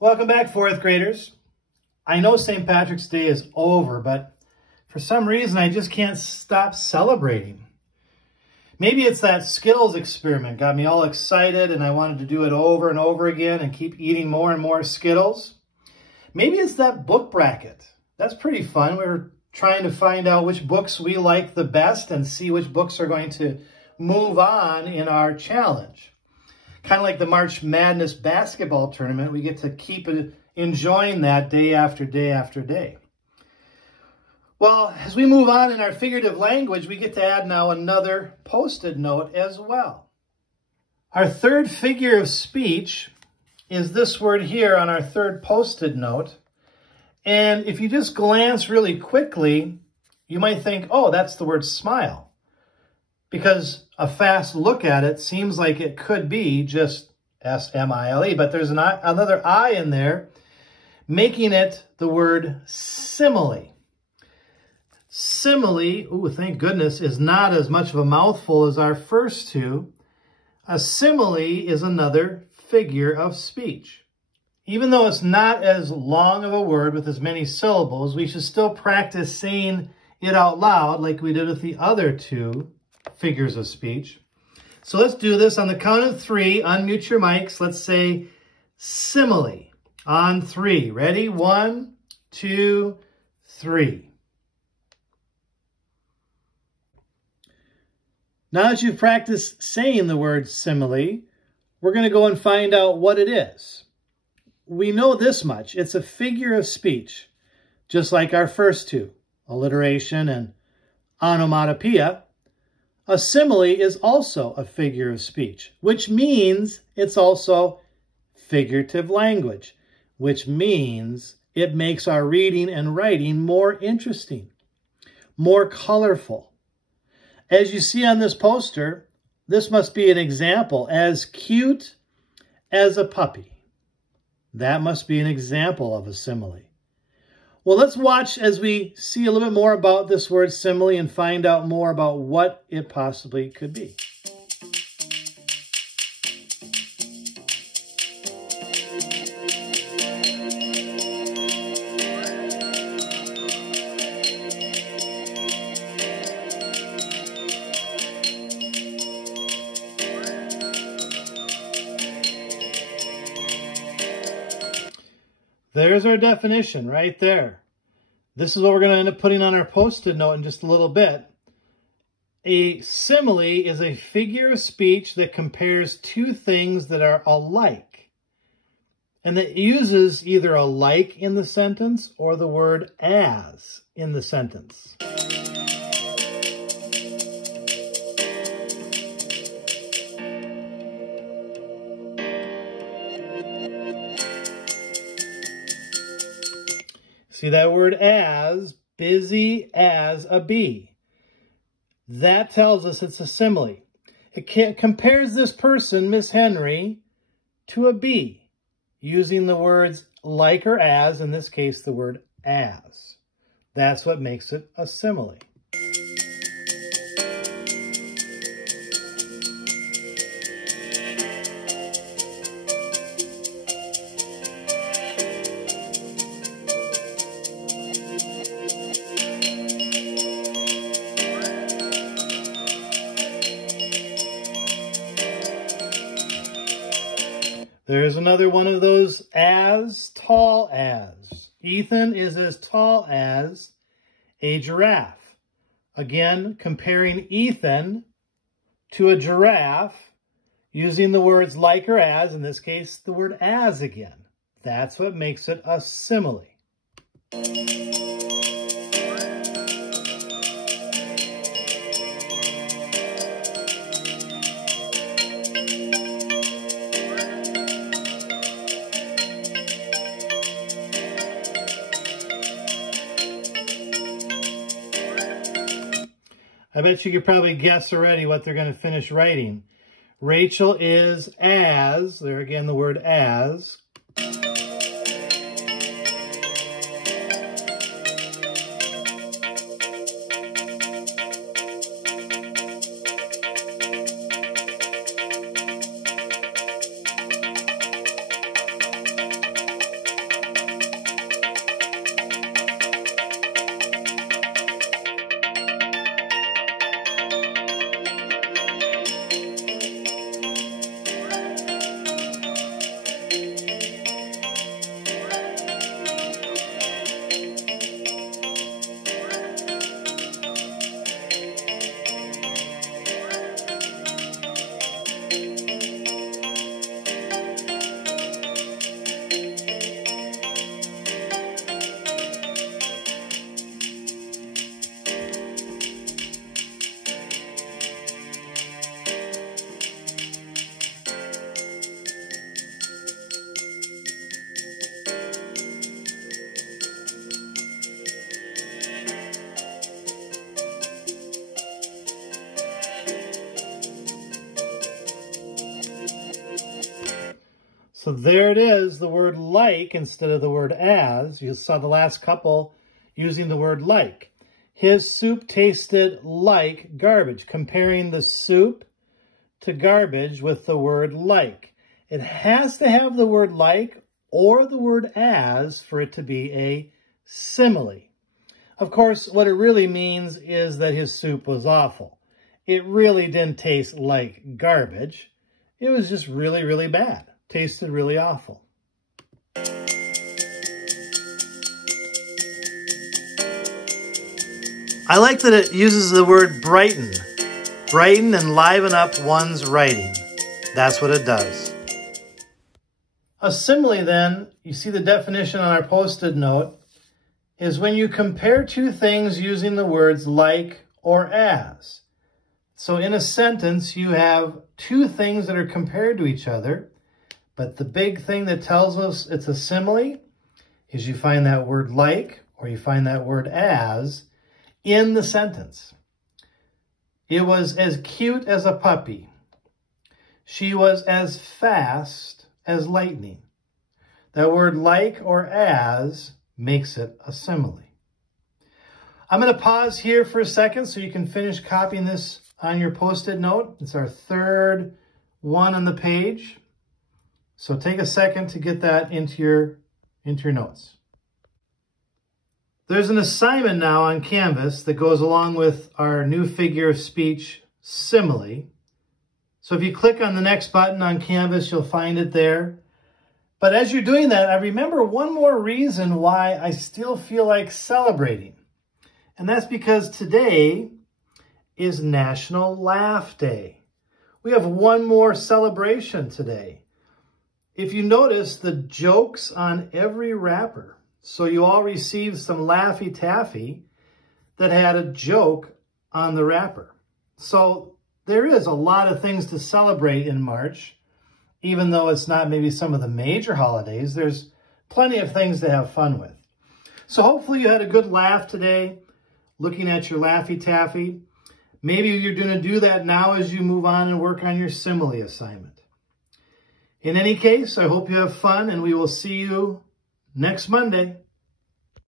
Welcome back, fourth graders. I know St. Patrick's Day is over, but for some reason I just can't stop celebrating. Maybe it's that Skittles experiment got me all excited and I wanted to do it over and over again and keep eating more and more Skittles. Maybe it's that book bracket. That's pretty fun. We're trying to find out which books we like the best and see which books are going to move on in our challenge. Kind of like the March Madness basketball tournament, we get to keep enjoying that day after day after day. Well, as we move on in our figurative language, we get to add now another Post-it note as well. Our third figure of speech is this word here on our third Post-it note. And if you just glance really quickly, you might think, oh, that's the word smile. Because a fast look at it seems like it could be just S-M-I-L-E, but there's another I in there, making it the word simile. Simile, ooh, thank goodness, is not as much of a mouthful as our first two. A simile is another figure of speech. Even though it's not as long of a word with as many syllables, we should still practice saying it out loud like we did with the other two figures of speech. So let's do this on the count of three. Unmute your mics. Let's say simile on three. Ready? 1, 2, 3. Now that you've practiced saying the word simile, we're going to go and find out what it is. We know this much. It's a figure of speech, just like our first two, alliteration and onomatopoeia. A simile is also a figure of speech, which means it's also figurative language, which means it makes our reading and writing more interesting, more colorful. As you see on this poster, this must be an example. As cute as a puppy. That must be an example of a simile. Well, let's watch as we see a little bit more about this word simile and find out more about what it possibly could be. There's our definition right there. This is what we're going to end up putting on our Post-it note in just a little bit. A simile is a figure of speech that compares two things that are alike, and that uses either a like in the sentence or the word as in the sentence. See that word as, busy as a bee. That tells us it's a simile. It compares this person, Miss Henry, to a bee, using the words like or as, in this case, the word as. That's what makes it a simile. There's another one of those as tall as. Ethan is as tall as a giraffe. Again, comparing Ethan to a giraffe using the words like or as, in this case, the word as again. That's what makes it a simile. I bet you could probably guess already what they're going to finish writing. Rachel is as, there again the word as. there it is, the word like instead of the word as. You saw the last couple using the word like. His soup tasted like garbage, comparing the soup to garbage with the word like. It has to have the word like or the word as for it to be a simile. Of course, what it really means is that his soup was awful. It really didn't taste like garbage. It was just really, really bad. Tasted really awful. I like that it uses the word brighten. Brighten and liven up one's writing. That's what it does. A simile then, you see the definition on our post-it note, is when you compare two things using the words like or as. So in a sentence, you have two things that are compared to each other, but the big thing that tells us it's a simile is you find that word like or you find that word as in the sentence. It was as cute as a puppy. She was as fast as lightning. That word like or as makes it a simile. I'm going to pause here for a second so you can finish copying this on your post-it note. It's our third one on the page. So take a second to get that into your notes. There's an assignment now on Canvas that goes along with our new figure of speech simile. So if you click on the next button on Canvas, you'll find it there. But as you're doing that, I remember one more reason why I still feel like celebrating. And that's because today is National Laugh Day. We have one more celebration today. If you notice the jokes on every wrapper, so you all received some Laffy Taffy that had a joke on the wrapper. So there is a lot of things to celebrate in March. Even though it's not maybe some of the major holidays, there's plenty of things to have fun with. So hopefully you had a good laugh today, looking at your Laffy Taffy. Maybe you're going to do that now as you move on and work on your simile assignment. In any case, I hope you have fun, and we will see you next Monday.